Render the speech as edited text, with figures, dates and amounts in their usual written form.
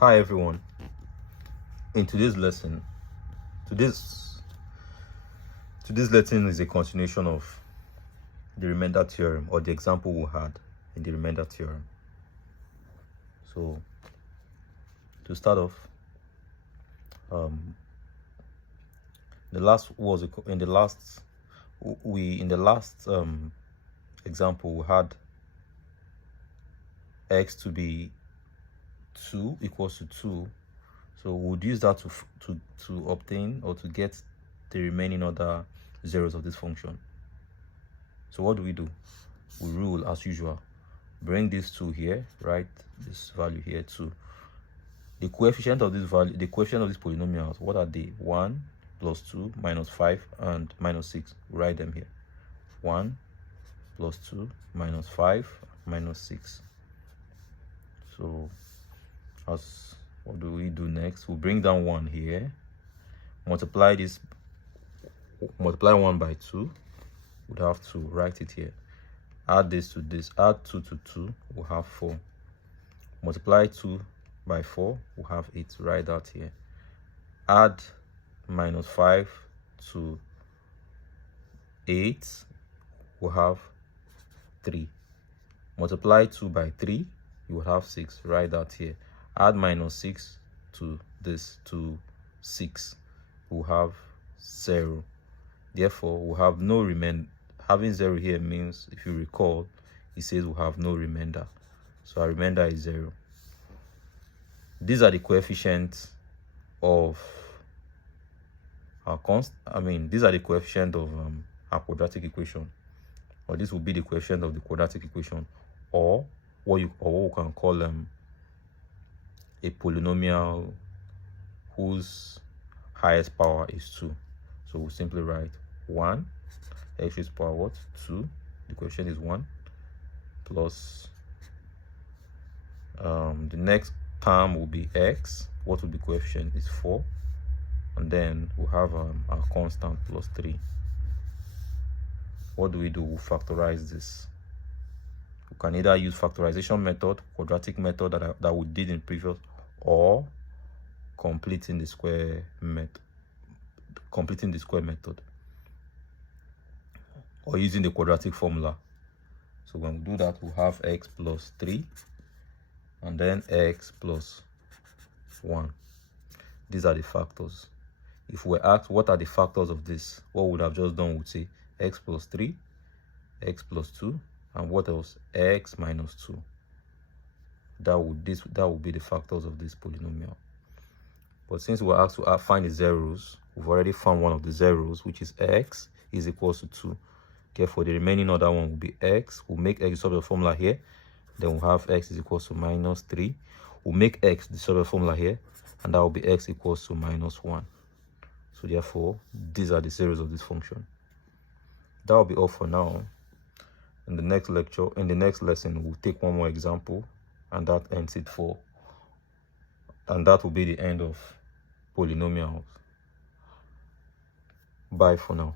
Hi everyone. In today's lesson, today's lesson is a continuation of the remainder theorem, or the example we had in the remainder theorem. So to start off, in the last example we had x to be 2 equals to 2. So we would use that to obtain or to get the remaining other zeros of this function. So what do? We rule as usual. Bring this 2 here, write this value here 2. The coefficient of this polynomials, what are they? 1 plus 2 minus 5 and minus 6. Write them here. 1 plus 2 minus 5 minus 6. So what do we do next? We'll bring down 1 here, multiply 1 by 2. We'd have to write it here. Add this to this, add 2 to 2, we'll have 4. Multiply 2 by 4, we'll have 8. Write that here. Add minus 5 to 8, we'll have 3. Multiply 2 by 3, you will have 6. Write that here. Add minus 6 to this, to 6, we'll have 0. Therefore, we'll have no remainder. Having 0 here means, if you recall, it says we'll have no remainder. So our remainder is 0. These are the coefficients of our these are the coefficient of our quadratic equation, or this will be the coefficient of the quadratic equation, or what we can call a polynomial whose highest power is 2. So we'll simply write 1 x raised to power what? 2. The coefficient is 1 plus the next term will be x. What will be coefficient is 4, and then we'll have our constant plus 3. What do? We'll factorize this. We can either use factorization method, quadratic method that we did in previous, or completing the square method, or using the quadratic formula. So when we do that, we'll have x plus 3 and then x plus 1. These are the factors. If we're asked what are the factors of this, what we would have just done would say x plus 3, x plus 2, and what else? X minus 2. That would be the factors of this polynomial. But since we're asked to find the zeros, we've already found one of the zeros, which is x is equals to 2. Therefore, the remaining other one will be x. We'll make x the sort of formula here. Then we'll have x is equals to minus 3. We'll make x the sort of formula here, and that will be x equals to minus 1. So therefore, these are the zeros of this function. That will be all for now. In the next lesson, we'll take one more example, and that ends it and that will be the end of polynomials. Bye for now.